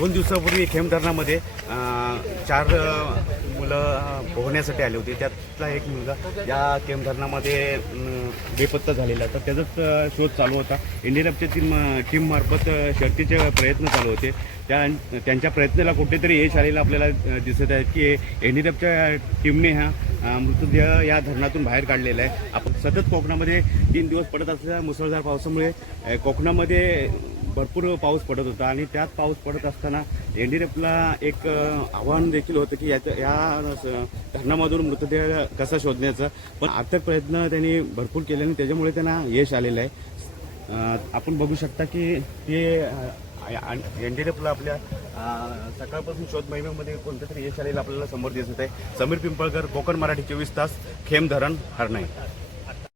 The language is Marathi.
दोन दिवसापूर्वी खेम धरणामध्ये चार मुलं पोहण्यासाठी आले होते. त्यातला एक मुलगा या खेम धरणामध्ये बेपत्ता झालेला तर त्याचाच शोध चालू होता. इंडियन ॲपच्या टीम टीम शर्तीचे प्रयत्न चालू होते. त्या त्यांच्या प्रयत्नाला कुठेतरी यश आलेलं आपल्याला दिसत आहे की एन डी एफच्या टीमने हा मृतदेह या धरणातून बाहेर काढलेला आहे. आपण सतत कोकणामध्ये तीन दिवस पडत असलेल्या मुसळधार पावसामुळे कोकणामध्ये भरपूर पाऊस पडत होता आणि त्यात पाऊस पडत असताना एन डी एफला एक आव्हान देखील होतं की याच्या या स- धरणामधून मृतदेह कसा शोधण्याचं. पण आर्थिक प्रयत्न त्यांनी भरपूर केले आणि त्याच्यामुळे त्यांना यश आलेलं आहे. आपण बघू शकता की ते एन डी एफला आपल्या सकाळपासून शोध मोहिमेमध्ये कोणत्या तरी यश आलेलं आपल्याला समोर दिसत आहे. समीर पिंपळकर कोकण मराठी चोवीस तास खेम धरण हरणाई.